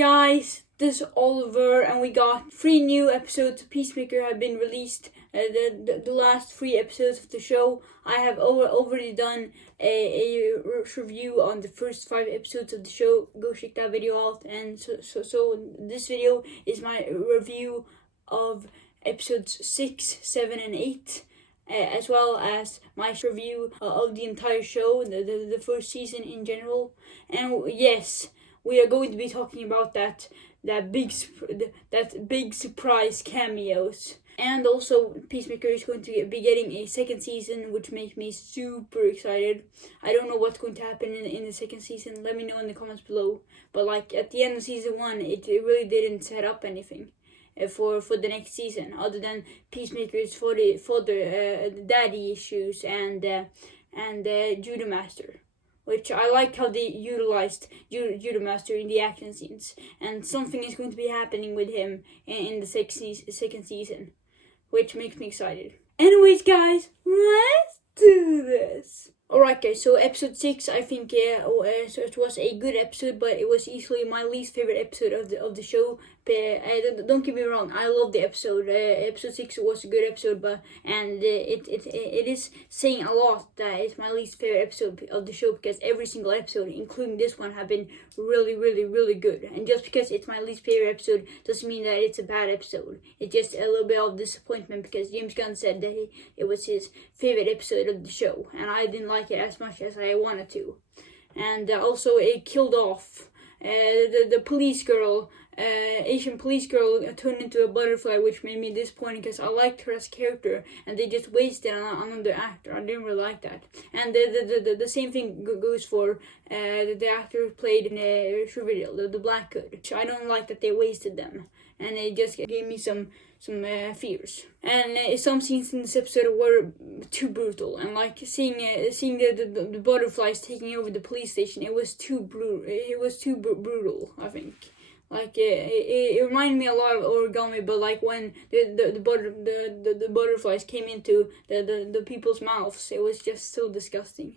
guys, this is Oliver, and we got 3 new episodes of Peacemaker have been released. The last 3 episodes of the show. I have already done a review on the first 5 episodes of the show. Go check that video out. And so this video is my review of episodes 6, 7, and 8. As well as my review of the entire show, the first season in general. And yes, we are going to be talking about that big surprise cameos. And also, Peacemaker is going to be getting a second season, which makes me super excited. I don't know what's going to happen in the second season. Let me know in the comments below. But like at the end of season 1, it really didn't set up anything for the next season, other than Peacemaker's father daddy issues and Judo Master, which I like how they utilized Judo Master in the action scenes, and something is going to be happening with him in the second season, which makes me excited. Anyways, guys, let's do this. Alright guys, so episode 6, I think so it was a good episode, but it was easily my least favorite episode of the show. Don't get me wrong, I love the episode. Episode 6 was a good episode, it is saying a lot that it's my least favorite episode of the show, because every single episode, including this one, have been really good. And just because it's my least favorite episode doesn't mean that it's a bad episode. It's just a little bit of disappointment, because James Gunn said that it was his favorite episode of the show, and I didn't like it as much as I wanted to. And also it killed off the police girl, Asian police girl, turned into a butterfly, which made me disappointed because I liked her as a character, and they just wasted on another actor. I didn't really like that. And the same thing goes for the actor who played in Riverdale, the Black Hood. I don't like that they wasted them, and it just gave me some fears. And some scenes in this episode were too brutal, and like seeing the butterflies taking over the police station, it was too brutal, I think. Like it reminded me a lot of Origami, but like when the butterflies came into the people's mouths, it was just so disgusting.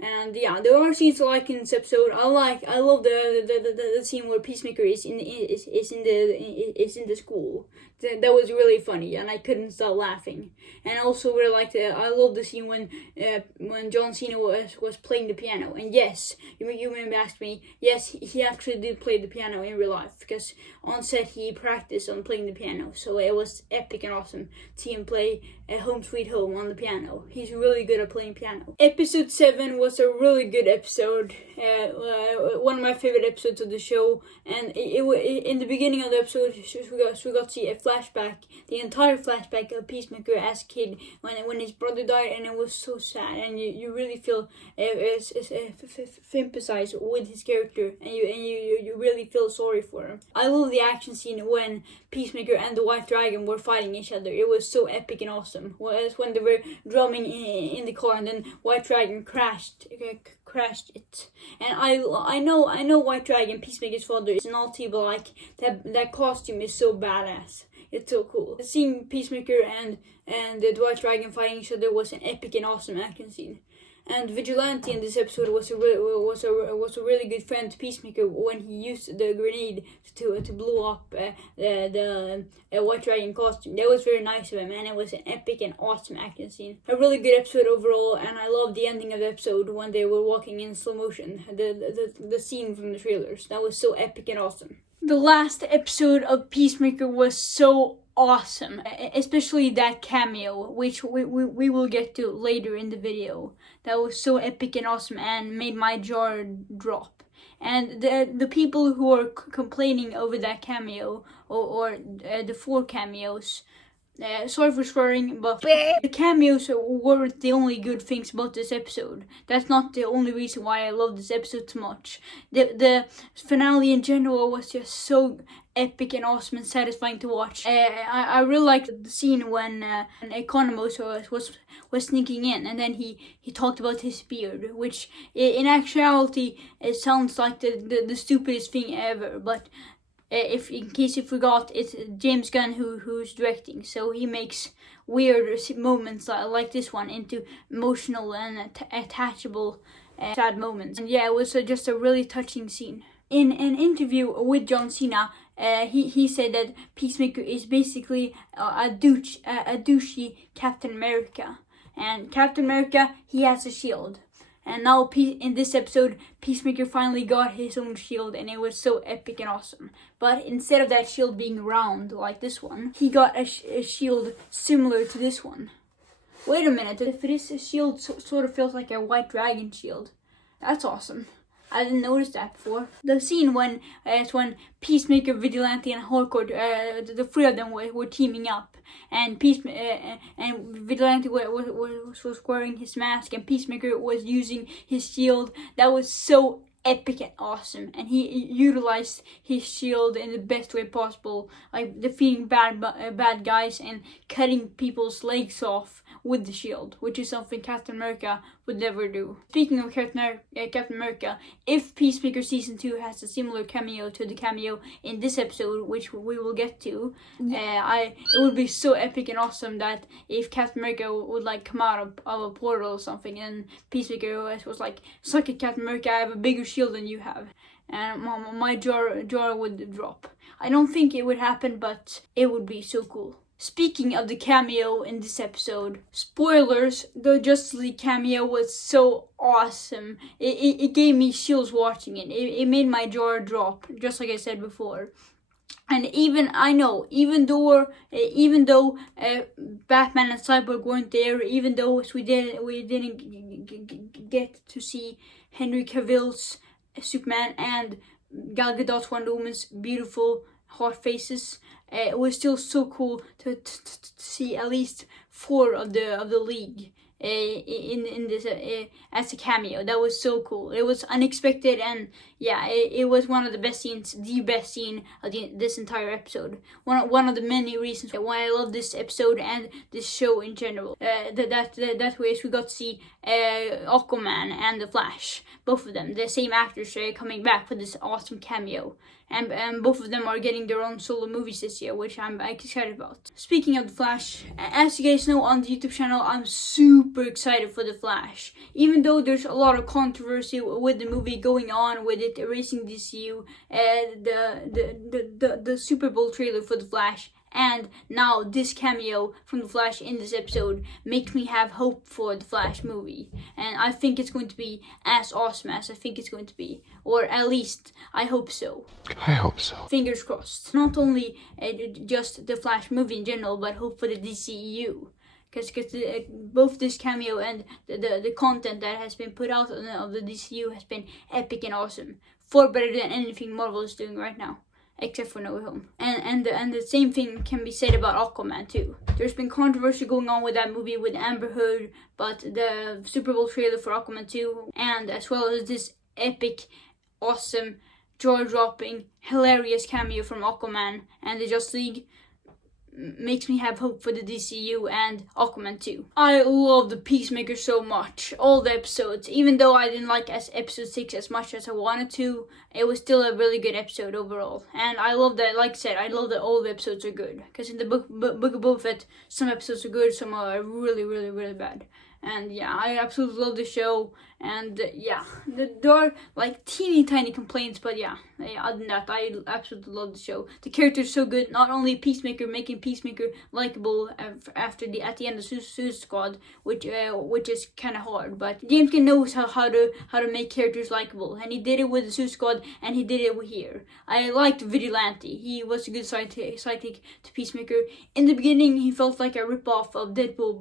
And yeah, there are scenes I like in this episode. I love the scene where Peacemaker is in the school. That was really funny, and I couldn't stop laughing. And also, I love the scene when John Cena was playing the piano. And yes, you may ask me, yes, he actually did play the piano in real life, because on set he practiced on playing the piano. So it was epic and awesome to see him play Home Sweet Home on the piano. He's really good at playing piano. Episode 7 was a really good episode. One of my favorite episodes of the show. And in the beginning of the episode, we got to see a flashback, the entire flashback of Peacemaker as a kid when his brother died, and it was so sad, and you really feel sympathize with his character, and you really feel sorry for him. I love the action scene when Peacemaker and the White Dragon were fighting each other. It was so epic and awesome. When they were drumming in the car, and then White Dragon crashed it. And I know White Dragon, Peacemaker's father, is naughty, but like that costume is so badass. It's so cool. Seeing Peacemaker and the White Dragon fighting each other was an epic and awesome action scene. And Vigilante in this episode was a really good friend to Peacemaker when he used the grenade to blow up the White Dragon costume. That was very nice of him, and it was an epic and awesome action scene. A really good episode overall, and I loved the ending of the episode when they were walking in slow motion. The scene from the trailers, that was so epic and awesome. The last episode of Peacemaker was so awesome, especially that cameo, which we will get to later in the video. That was so epic and awesome and made my jaw drop. And the people who are complaining over that cameo or the 4 cameos, sorry for swearing, but the cameos weren't the only good things about this episode. That's not the only reason why I love this episode so much. The finale in general was just so epic and awesome and satisfying to watch. I really liked the scene when Economos was sneaking in, and then he talked about his beard, which in actuality it sounds like the stupidest thing ever, but if in case you forgot, it's James Gunn who's directing, so he makes weird moments like this one into emotional and attachable sad moments. And yeah, it was just a really touching scene. In an interview with John Cena, he said that Peacemaker is basically a douchey Captain America. And Captain America, he has a shield. And now in this episode, Peacemaker finally got his own shield, and it was so epic and awesome. But instead of that shield being round like this one, he got a shield similar to this one. Wait a minute, if this shield sort of feels like a white dragon shield. That's awesome. I didn't notice that before. The scene when Peacemaker, Vigilante, and Hardcore, the three of them were teaming up, and and Vigilante was wearing his mask, and Peacemaker was using his shield. That was so epic and awesome, and he utilized his shield in the best way possible, like defeating bad guys and cutting people's legs off with the shield, which is something Captain America would never do. Speaking of Captain America, if Peacemaker Season 2 has a similar cameo to the cameo in this episode, which we will get to, it would be so epic and awesome that if Captain America would like come out of a portal or something, and Peacemaker was like, "Suck it, Captain America, I have a bigger shield than you have," and my jaw would drop. I don't think it would happen, but it would be so cool. Speaking of the cameo in this episode, spoilers, the Justice League cameo was so awesome. It gave me chills watching it. It made my jaw drop, just like I said before. And even though Batman and Cyborg weren't there, even though we didn't get to see Henry Cavill's Superman and Gal Gadot's Wonder Woman's beautiful hot faces, it was still so cool to see at least 4 of the league in this as a cameo. That was so cool. It was unexpected, and yeah, it was one of the best scenes, the best scene of this entire episode. One of the many reasons why I love this episode and this show in general. That way we got to see Aquaman and the Flash, both of them, the same actors, coming back for this awesome cameo. And both of them are getting their own solo movies this year, which I'm excited about. Speaking of The Flash, as you guys know on the YouTube channel, I'm super excited for The Flash. Even though there's a lot of controversy with the movie going on, with it erasing DCU, the Super Bowl trailer for The Flash, and now this cameo from The Flash in this episode makes me have hope for the Flash movie. And I think it's going to be as awesome as I think it's going to be. Or at least, I hope so. I hope so. Fingers crossed. Not only just the Flash movie in general, but hope for the DCEU. Because both this cameo and the content that has been put out of the DCU has been epic and awesome. Far better than anything Marvel is doing right now. Except for No Way Home. And the same thing can be said about Aquaman too. There's been controversy going on with that movie with Amber Heard, but the Super Bowl trailer for Aquaman 2, and as well as this epic, awesome, jaw-dropping, hilarious cameo from Aquaman and the Justice League, makes me have hope for the DCU and Aquaman 2. I love the Peacemaker so much. All the episodes. Even though I didn't like episode 6 as much as I wanted to, it was still a really good episode overall. And I love that, like I said, I love that all the episodes are good. Because in the book of Boba Fett, some episodes are good, some are really, really, really bad. And yeah, I absolutely love the show. And yeah, there are like teeny tiny complaints, but yeah, other than that, I absolutely love the show. The character is so good. Not only Peacemaker, making Peacemaker likable at the end of Suicide Squad, which is kind of hard, but James Gunn knows how to make characters likable, and he did it with the Suicide Squad, and he did it here. I liked Vigilante. He was a good sidekick to Peacemaker. In the beginning, he felt like a ripoff of Deadpool,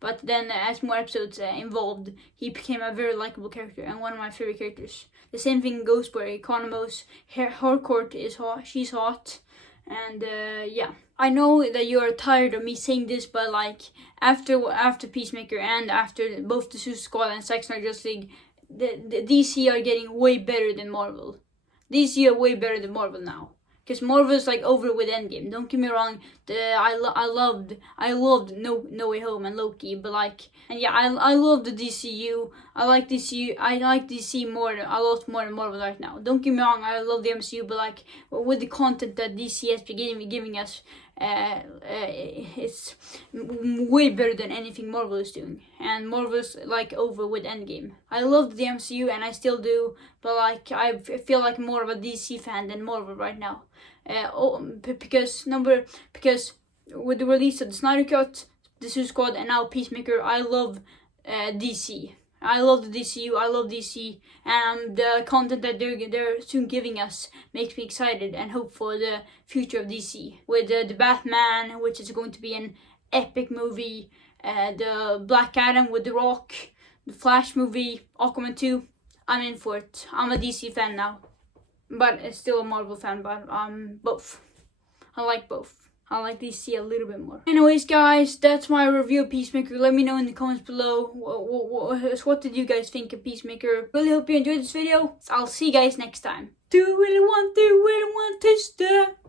but then as more episodes involved, he became a very likable character and one of my favorite characters. The same thing goes for Economos. Harcourt is hot. She's hot. And yeah. I know that you are tired of me saying this, but like after Peacemaker and after both the Suicide Squad and Zack Snyder Justice League, the DC are getting way better than Marvel. DC are way better than Marvel now. Because Marvel's like over with Endgame. Don't get me wrong. I loved No Way Home and Loki, but like, and yeah, I love the DCU. I like DC a lot more than Marvel right now. Don't get me wrong. I love the MCU, but like with the content that DC has been giving us, it's way better than anything Marvel is doing, and Marvel's like over with Endgame. I love the MCU and I still do, but like I feel like more of a DC fan than Marvel right now. Because with the release of the Snyder Cut, the Suicide Squad, and now Peacemaker, I love DC. I love the DCU, I love DC, and the content that they're soon giving us makes me excited and hope for the future of DC. With the Batman, which is going to be an epic movie, the Black Adam with The Rock, the Flash movie, Aquaman 2, I'm in for it. I'm a DC fan now, but still a Marvel fan, but both. I like both. I like DC a little bit more. Anyways, guys, that's my review of Peacemaker. Let me know in the comments below what did you guys think of Peacemaker. Really hope you enjoyed this video. I'll see you guys next time. Do really want taste that?